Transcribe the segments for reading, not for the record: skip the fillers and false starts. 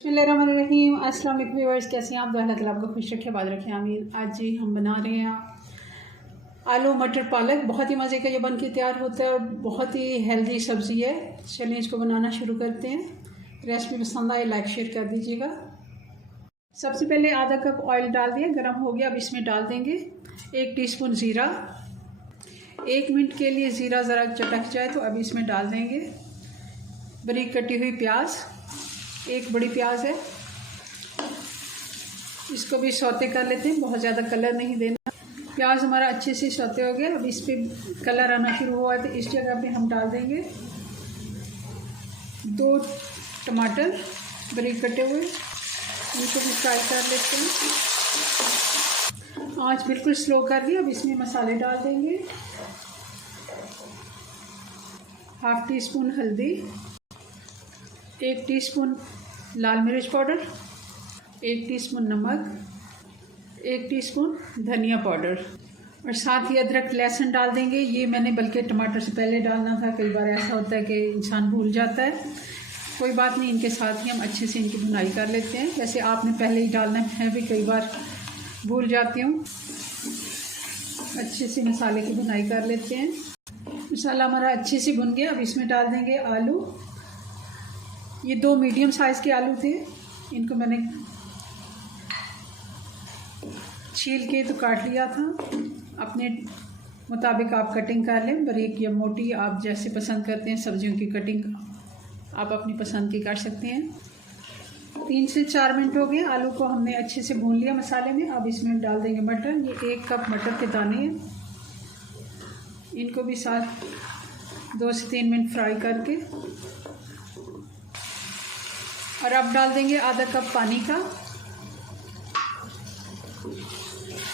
बिस्मिल्लाहिर्रहमानिर्रहीम। अस्सलाम वालेकुम व्यूअर्स, कैसे हैं आप? अल्लाह ताला आपको खुश रखे, आबाद रखे, आमीन। आज जी हम बना रहे हैं आलू मटर पालक। बहुत ही मज़े का ये बन के तैयार होता है और बहुत ही हेल्दी सब्ज़ी है। चलिए इसको बनाना शुरू करते हैं। रेसिपी पसंद आए लाइक शेयर कर दीजिएगा। सबसे पहले आधा कप ऑयल डाल दिया, गर्म हो गया। अब इसमें डाल देंगे 1 टीस्पून ज़ीरा। 1 मिनट के लिए ज़ीरा ज़रा चटक जाए तो अब इसमें डाल देंगे बारीक कटी हुई प्याज। 1 बड़ी प्याज है, इसको भी सौते कर लेते हैं, बहुत ज़्यादा कलर नहीं देना। प्याज हमारा अच्छे से सौते हो गया। अब इस पर कलर आना शुरू हुआ है तो इस जगह पे हम डाल देंगे 2 टमाटर बारीक कटे हुए, इनको भी फ्राई कर लेते हैं। आँच बिल्कुल स्लो कर दी। अब इसमें मसाले डाल देंगे। 1/2 टीस्पून हल्दी, 1 टीस्पून लाल मिर्च पाउडर, 1 टीस्पून नमक, 1 टीस्पून धनिया पाउडर और साथ ही अदरक लहसुन डाल देंगे। ये मैंने बल्कि टमाटर से पहले डालना था, कई बार ऐसा होता है कि इंसान भूल जाता है। कोई बात नहीं, इनके साथ ही हम अच्छे से इनकी भुनाई कर लेते हैं। वैसे आपने पहले ही डालना है, भी कई बार भूल जाती हूँ। अच्छे से मसाले की भुनाई कर लेते हैं। मसाला हमारा अच्छे से भुन गया। अब इसमें डाल देंगे आलू। ये 2 मीडियम साइज़ के आलू थे, इनको मैंने छील के तो काट लिया था। अपने मुताबिक आप कटिंग कर लें, बारीक या मोटी, आप जैसे पसंद करते हैं। सब्जियों की कटिंग आप अपनी पसंद की कर सकते हैं। 3 से 4 मिनट हो गए, आलू को हमने अच्छे से भून लिया मसाले में। अब इसमें डाल देंगे मटर। ये 1 कप मटर के दाने हैं, इनको भी साथ 2 से 3 मिनट फ्राई करके और अब डाल देंगे आधा कप पानी का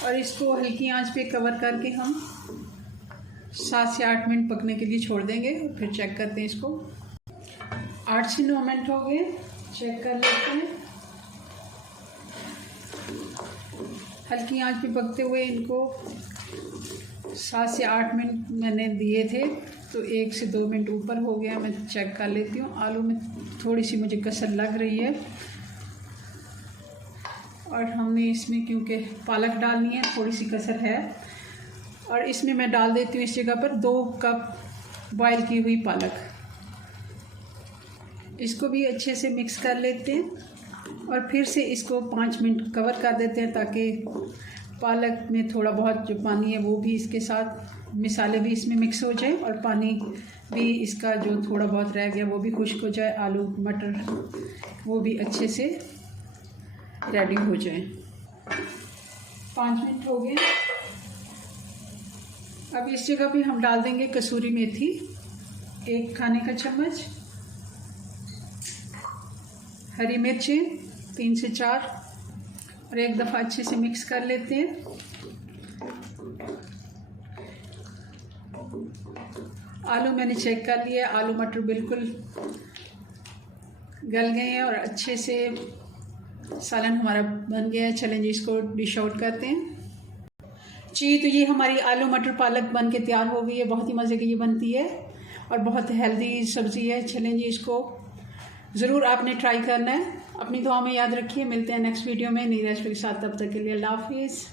और इसको हल्की आंच पे कवर करके हम 7 से 8 मिनट पकने के लिए छोड़ देंगे। फिर चेक करते हैं इसको। 8 से 9 मिनट हो गए, चेक कर लेते हैं। हल्की आंच पे पकते हुए इनको 7 से 8 मिनट मैंने दिए थे, तो 1 से 2 मिनट ऊपर हो गया। मैं चेक कर लेती हूँ। आलू में थोड़ी सी मुझे कसर लग रही है और हमने इसमें क्योंकि पालक डालनी है, थोड़ी सी कसर है। और इसमें मैं डाल देती हूँ इस जगह पर 2 कप बॉयल की हुई पालक। इसको भी अच्छे से मिक्स कर लेते हैं और फिर से इसको 5 मिनट कवर कर देते हैं, ताकि पालक में थोड़ा बहुत जो पानी है वो भी इसके साथ, मसाले भी इसमें मिक्स हो जाए और पानी भी इसका जो थोड़ा बहुत रह गया वो भी खुश्क हो जाए। आलू मटर वो भी अच्छे से रेडी हो जाए। 5 मिनट हो गए। अब इस जगह पे हम डाल देंगे कसूरी मेथी, 1 खाने का चम्मच, हरी मिर्चें 3 से 4 और एक दफ़ा अच्छे से मिक्स कर लेते हैं। आलू मैंने चेक कर लिया, आलू मटर बिल्कुल गल गए हैं और अच्छे से सालन हमारा बन गया है। चलें जी, इसको डिश आउट करते हैं जी। तो ये हमारी आलू मटर पालक बन के तैयार हो गई है। बहुत ही मज़े की ये बनती है और बहुत हेल्दी सब्ज़ी है। चलें जी, इसको ज़रूर आपने ट्राई करना है। अपनी दुआ में याद रखिए। मिलते हैं नेक्स्ट वीडियो में नई रेसिपी के साथ। तब तक के लिए अल्लाह हाफिज़।